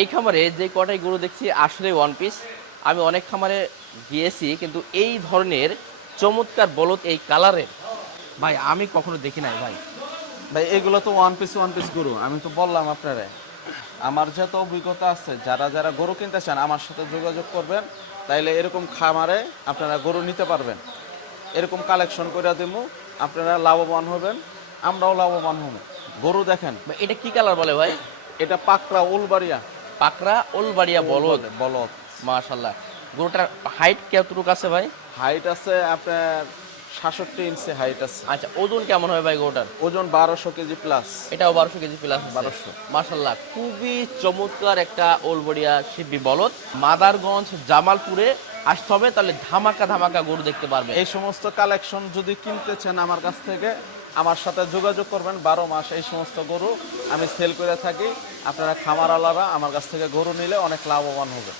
এই খামারে যে কটাই গরু দেখছি আসলে ওয়ান পিস। আমি অনেক খামারে গিয়েছি, কিন্তু এই ধরনের চমৎকার বলদ এই কালারের ভাই আমি কখনো দেখি নাই ভাই। ভাই এগুলো তো ওয়ান পিস গরু, আমি তো বললাম আপনারা। আমার যত অভিজ্ঞতা আছে, যারা যারা গরু কিনতে চান আমার সাথে যোগাযোগ করবেন, তাইলে এরকম খামারে আপনারা গরু নিতে পারবেন। এরকম কালেকশন করে দেবো, আপনারা লাভবান হবেন, আমরাও লাভবান হব। গরু দেখেন, ভাই এটা কি কালার বলে ভাই? এটা পাকড়া উলবাড়িয়া। পাকড়া ওলবাড়িয়া বলদ। বলদ। মাশাআল্লাহ। গরুটার হাইট কতটুকু আছে ভাই? হাইট আছে আপনার 67 ইঞ্চি হাইট আছে। আচ্ছা, ওজন কেমন হবে ভাই গরুটার? ওজন 1200 কেজি প্লাস। এটাও 1200 কেজি প্লাস। 1200। মাশাআল্লাহ, খুবই চমৎকার একটা ওলবড়িয়া শিবি বলদ। মাদারগঞ্জ জামালপুরে আসতে হবে, তাহলে ধামাকা ধামাকা গরু দেখতে পারবে। এই সমস্ত কালেকশন যদি কিনতে চান আমার কাছ থেকে, আমার সাথে যোগাযোগ করবেন। 12 মাস এই সমস্ত গরু আমি সেল করে থাকি। আপনারা খামারওয়ালারা আমার কাছ থেকে গরু নিলে অনেক লাভবান হবে।